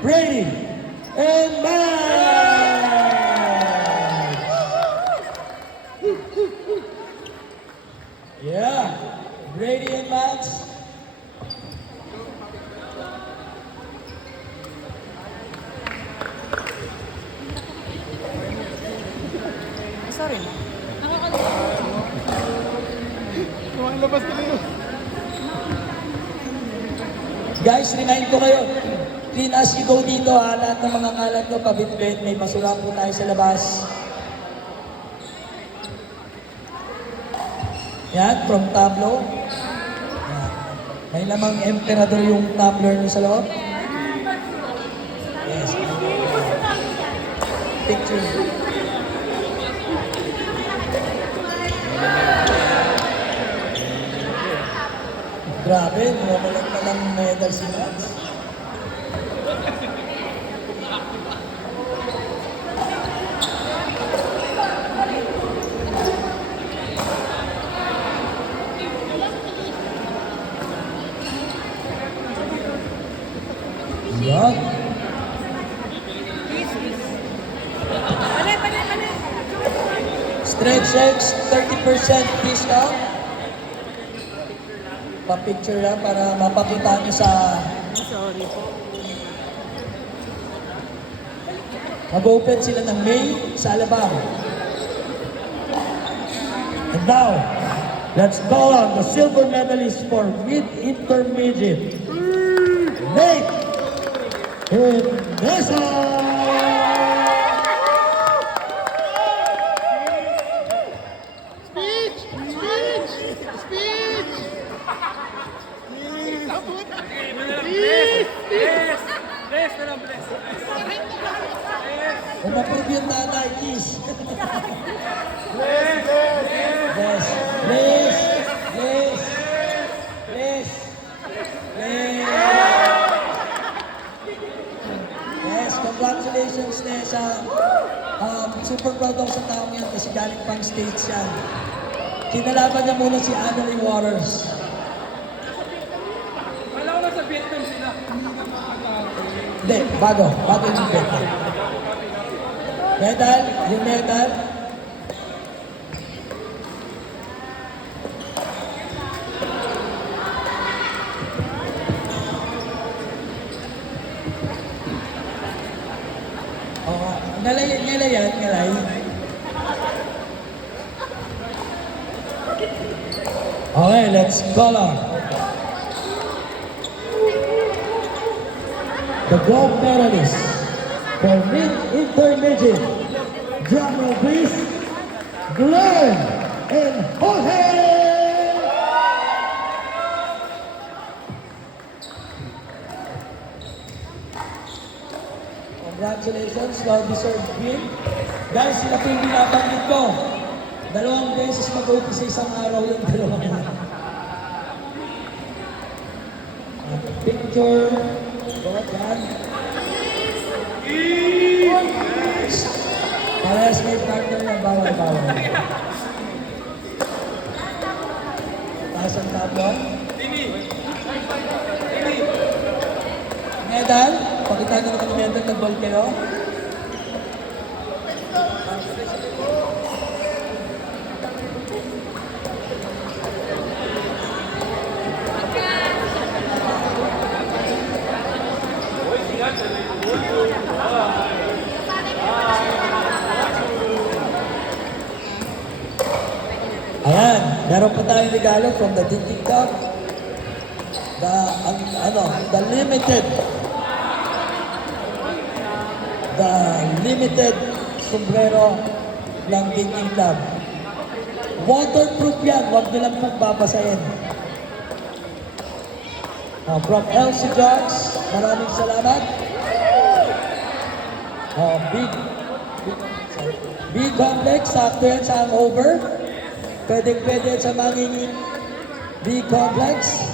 Brady and Max! Yeah, Brady and Max. Sorry. Labas na kayo. Guys, remind ko kayo, clean as you go dito ha, lahat ng mga kalat ko, pabitbit, may basura po tayo sa labas. Yan, from tablo. Yan. May lamang emperador yung tumbler nyo sa loob. Yes. Picture. Grabe, nawawalan na ng medal si Max. Yan. Stretch X, 30% discount. Pa-picture lang para mapakita nyo sa... Sorry po. Mag-open sila ng May sa Alabang. And now, let's call on the silver medalist for mid-intermediate. Nate Inesa! Kung ma-prove yung tatay, kiss. Bless, bless, bless, bless. Yes, congratulations, Nessa. Super proud ako sa taong yan kasi galing pang States yan. Kinalaban niya muna si Annalie Waters. Wala ko na sa Vietnam sila. Hindi, bago yung medal. Medal, yung medal. Oo, ngalay yan. Okay, let's call on the gold medalist for mid-intermediate. Drum roll, please. Glenn and Jorge! Congratulations, well-deserved win. Guys, sila po yung binabanggit ko. 2 beses mag-umpisa isang araw yung dalawang yan. Picture. Bawat yan. Parehas may partner na bawal. Taas ang tablo. Medal. Pakita nyo naman yung medal. Nag-ball kayo. Ayan, meron pa tayong regalo from the Thinking Cup. The limited sombrero ng Thinking Club. Waterproof yan, huwag nyo lang pong babasahin. From Elsie Jocks, maraming salamat. Big complex, sakto yan sa hangover. Pwede sa manging big complex.